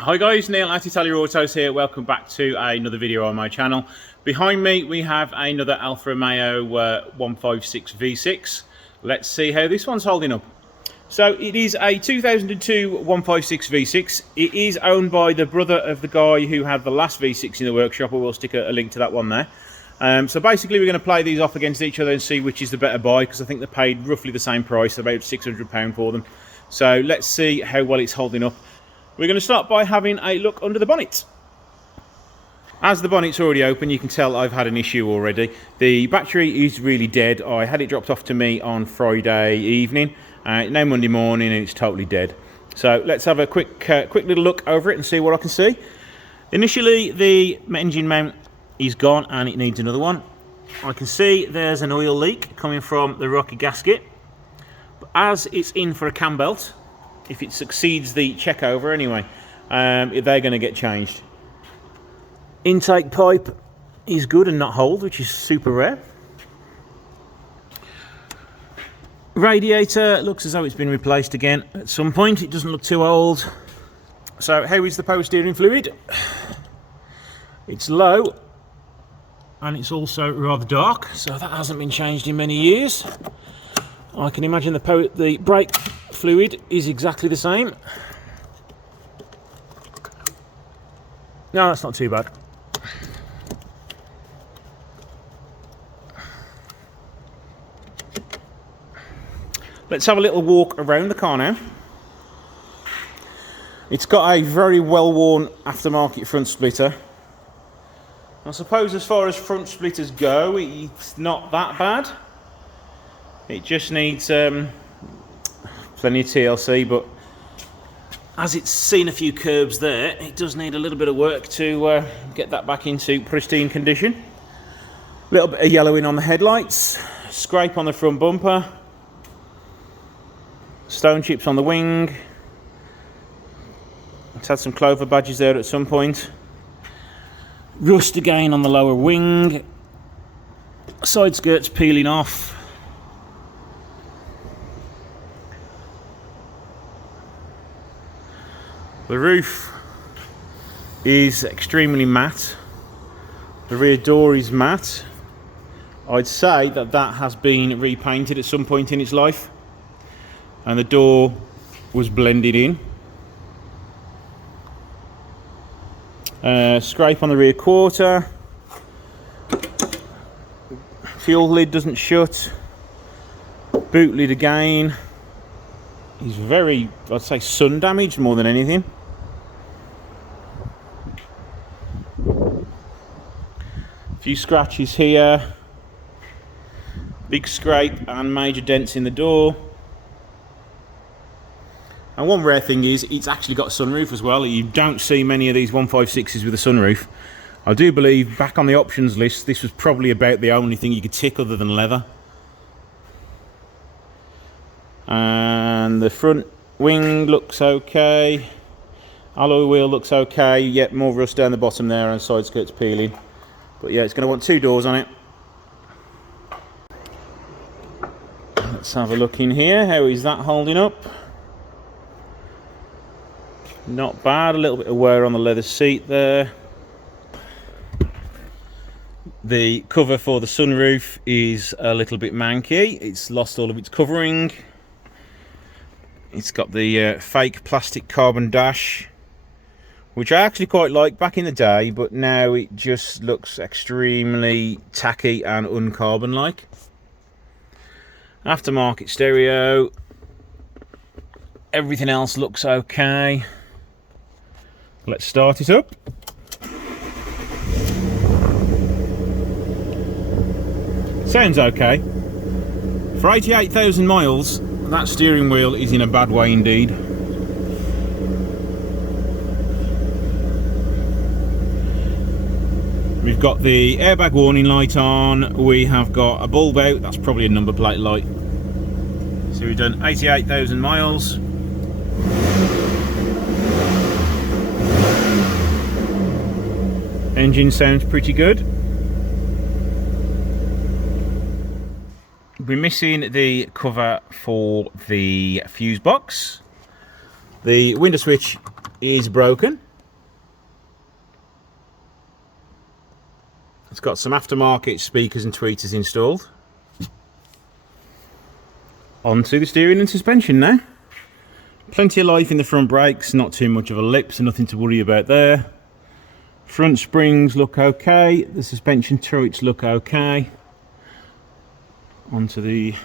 Hi guys, Neil at Italia Autos here. Welcome back to another video on my channel. Behind me we have another Alfa Romeo 156 V6. Let's see how this one's holding up. So it is a 2002 156 V6. It is owned by the brother of the guy who had the last V6 in the workshop. I will stick a link to that one there. So basically we're going to play these off against each other and see which is the better buy, because I think they paid roughly the same price, about £600 for them. So let's see how well it's holding up. We're going to start by having a look under the bonnet. As the bonnet's already open, you can tell I've had an issue already. The battery is really dead. I had it dropped off to me on Friday evening. Now Monday morning and it's totally dead. So let's have a quick little look over it and see what I can see. Initially, the engine mount is gone and it needs another one. I can see there's an oil leak coming from the rocker gasket. But as it's in for a cam belt, if it succeeds the check over anyway, they're going to get changed. Intake pipe is good and not hold, which is super rare. Radiator looks as though it's been replaced again at some point. It doesn't look too old. So how is the power steering fluid? It's low and it's also rather dark, so that hasn't been changed in many years. I can imagine the brake fluid is exactly the same. No, that's not too bad. Let's have a little walk around the car now. It's got a very well-worn aftermarket front splitter. I suppose as far as front splitters go, it's not that bad. It just needs plenty of TLC, but as it's seen a few curbs there, it does need a little bit of work to get that back into pristine condition. A little bit of yellowing on the headlights, scrape on the front bumper, stone chips on the wing. It's had some clover badges there at some point. Rust again on the lower wing. Side skirts peeling off. The roof is extremely matte. The rear door is matte. I'd say that has been repainted at some point in its life, and the door was blended in. Scrape on the rear quarter. Fuel lid doesn't shut. Boot lid again. He's very, I'd say, sun damaged more than anything. A few scratches here. Big scrape and major dents in the door. And one rare thing is it's actually got a sunroof as well. You don't see many of these 156s with a sunroof. I do believe back on the options list this was probably about the only thing you could tick other than leather. And the front wing looks okay. Alloy wheel looks okay. Yep, more rust down the bottom there and side skirts peeling. But yeah, it's going to want two doors on it. Let's have a look in here. How is that holding up? Not bad. A little bit of wear on the leather seat there. The cover for the sunroof is a little bit manky. It's lost all of its covering. It's got the fake plastic carbon dash, which I actually quite liked back in the day, but now it just looks extremely tacky and uncarbon-like. Aftermarket stereo. Everything else looks okay. Let's start it up. Sounds okay. For 88,000 miles, that steering wheel is in a bad way indeed. We've got the airbag warning light on. We have got a bulb out. That's probably a number plate light. So we've done 88,000 miles. Engine sounds pretty good. We're missing the cover for the fuse box. The window switch is broken. It's got some aftermarket speakers and tweeters installed. Onto the steering and suspension now. Plenty of life in the front brakes, not too much of a lip, so nothing to worry about there. Front springs look okay, the suspension turrets look okay. Onto the...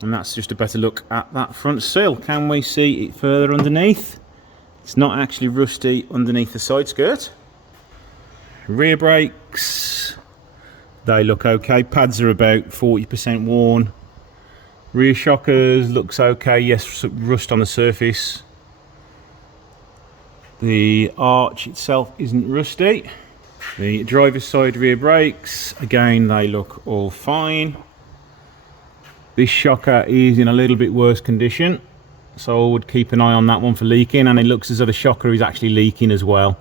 and that's just a better look at that front sill. Can we see it further underneath? It's not actually rusty underneath the side skirt. Rear brakes, they look okay. Pads are about 40% worn. Rear shockers looks okay. Yes, rust on the surface. The arch itself isn't rusty. The driver's side rear brakes, again, they look all fine. This shocker is in a little bit worse condition, so I would keep an eye on that one for leaking, and it looks as though the shocker is actually leaking as well.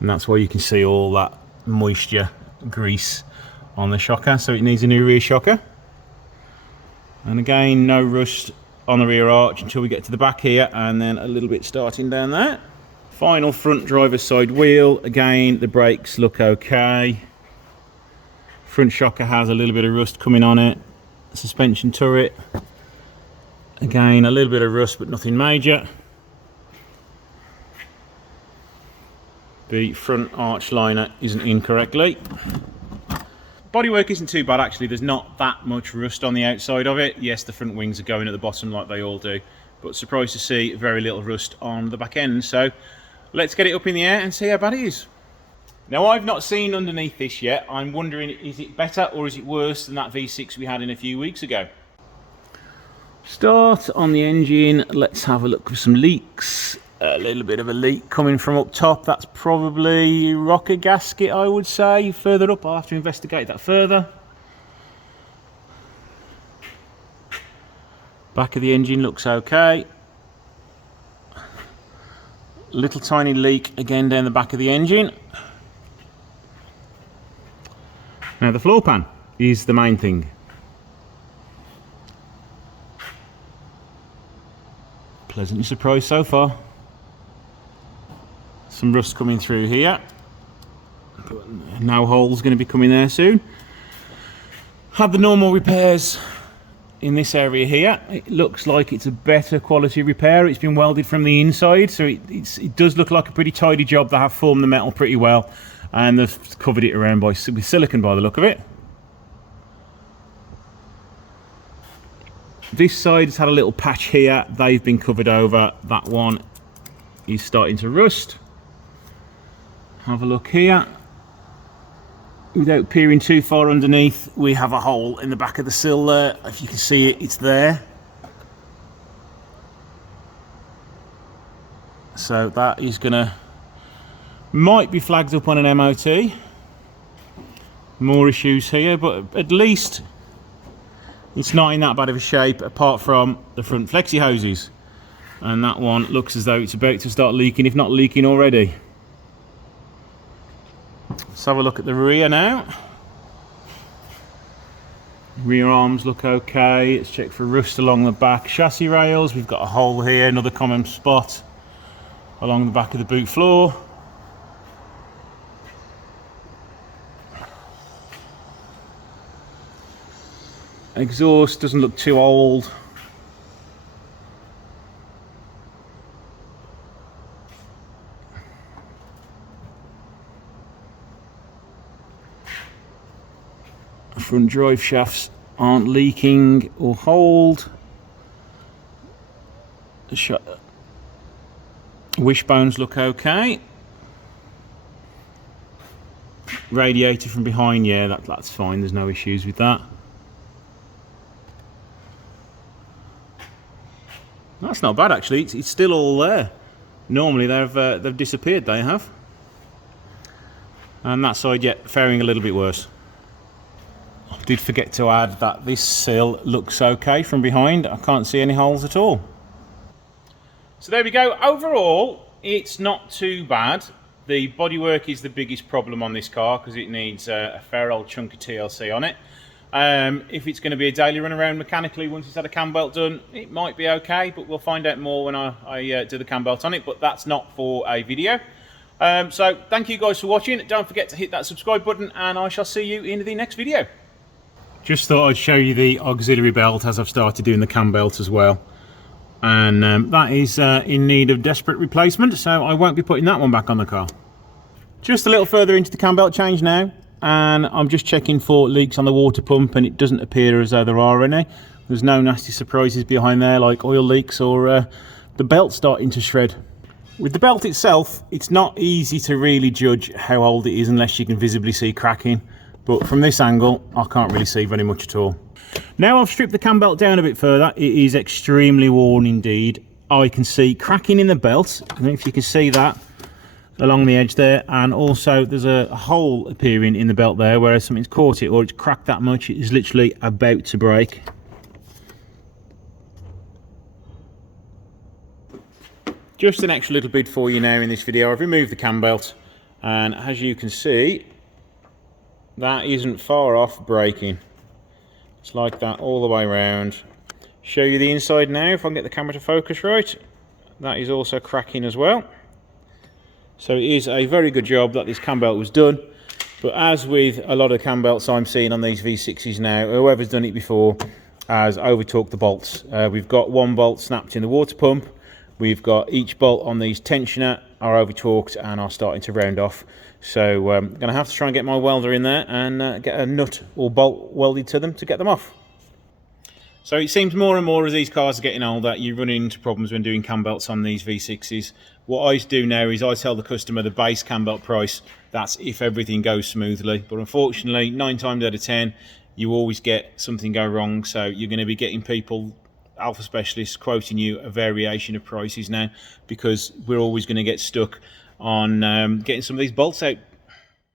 And that's why you can see all that moisture, grease on the shocker, so it needs a new rear shocker. And again, no rust on the rear arch until we get to the back here, and then a little bit starting down there. Final front driver's side wheel, again, the brakes look okay. Front shocker has a little bit of rust coming on it. Suspension turret, again, a little bit of rust, but nothing major. The front arch liner isn't in correctly. Bodywork isn't too bad actually, there's not that much rust on the outside of it. Yes, the front wings are going at the bottom like they all do, but surprised to see very little rust on the back end. So let's get it up in the air and see how bad it is. Now, I've not seen underneath this yet. I'm wondering, is it better or is it worse than that V6 we had in a few weeks ago? Start on the engine, let's have a look for some leaks. A little bit of a leak coming from up top. That's probably rocker gasket, I would say. Further up, I'll have to investigate that further. Back of the engine looks okay. Little tiny leak again down the back of the engine. Now the floor pan is the main thing. Pleasantly surprised so far. Some rust coming through here. No holes going to be coming there soon. Had the normal repairs in this area here. It looks like it's a better quality repair. It's been welded from the inside, so it does look like a pretty tidy job. They have formed the metal pretty well, and they've covered it around with silicone by the look of it. This side has had a little patch here. They've been covered over. That one is starting to rust. Have a look here. Without peering too far underneath, we have a hole in the back of the sill there. If you can see it, it's there. So that is gonna, might be flagged up on an MOT. More issues here, but at least it's not in that bad of a shape, apart from the front flexi hoses. And that one looks as though it's about to start leaking, if not leaking already. Let's have a look at the rear now. Rear arms look okay. Let's check for rust along the back. Chassis rails, we've got a hole here, another common spot along the back of the boot floor. Exhaust doesn't look too old. Front drive shafts aren't leaking or hold. The wishbones look okay. Radiator from behind, yeah, that's fine. There's no issues with that. That's not bad actually. It's still all there. Normally they've disappeared. They have. And that side, yeah, faring a little bit worse. I did forget to add that this sill looks okay from behind. I can't see any holes at all. So there we go. Overall, it's not too bad. The bodywork is the biggest problem on this car because it needs a fair old chunk of TLC on it. If it's going to be a daily run around mechanically once it's had a cam belt done, it might be okay, but we'll find out more when I do the cam belt on it, but that's not for a video. So thank you guys for watching. Don't forget to hit that subscribe button, and I shall see you in the next video. Just thought I'd show you the auxiliary belt as I've started doing the cam belt as well. And that is in need of desperate replacement, so I won't be putting that one back on the car. Just a little further into the cam belt change now, and I'm just checking for leaks on the water pump, and it doesn't appear as though there are any. There's no nasty surprises behind there like oil leaks or the belt starting to shred. With the belt itself, it's not easy to really judge how old it is unless you can visibly see cracking, but from this angle I can't really see very much at all. Now I've stripped the cam belt down a bit further, it is extremely worn indeed. I can see cracking in the belt, I don't know if you can see that along the edge there, and also there's a hole appearing in the belt there where something's caught it or it's cracked that much. It is literally about to break. Just an extra little bit for you now in this video. I've removed the cam belt, and as you can see, that isn't far off breaking. It's like that all the way around. Show you the inside now if I can get the camera to focus right. That is also cracking as well. So it is a very good job that this cam belt was done. But as with a lot of cam belts I'm seeing on these V6s now, whoever's done it before has over-torqued the bolts. We've got one bolt snapped in the water pump. We've got each bolt on these tensioner are over-torqued and are starting to round off. So I'm going to have to try and get my welder in there and get a nut or bolt welded to them to get them off. So it seems more and more as these cars are getting older, you run into problems when doing cam belts on these V6s. What I do now is I tell the customer the base cam belt price. That's if everything goes smoothly. But unfortunately, 9 times out of 10, you always get something go wrong. So you're going to be getting people, Alfa specialists, quoting you a variation of prices now, because we're always going to get stuck on getting some of these bolts out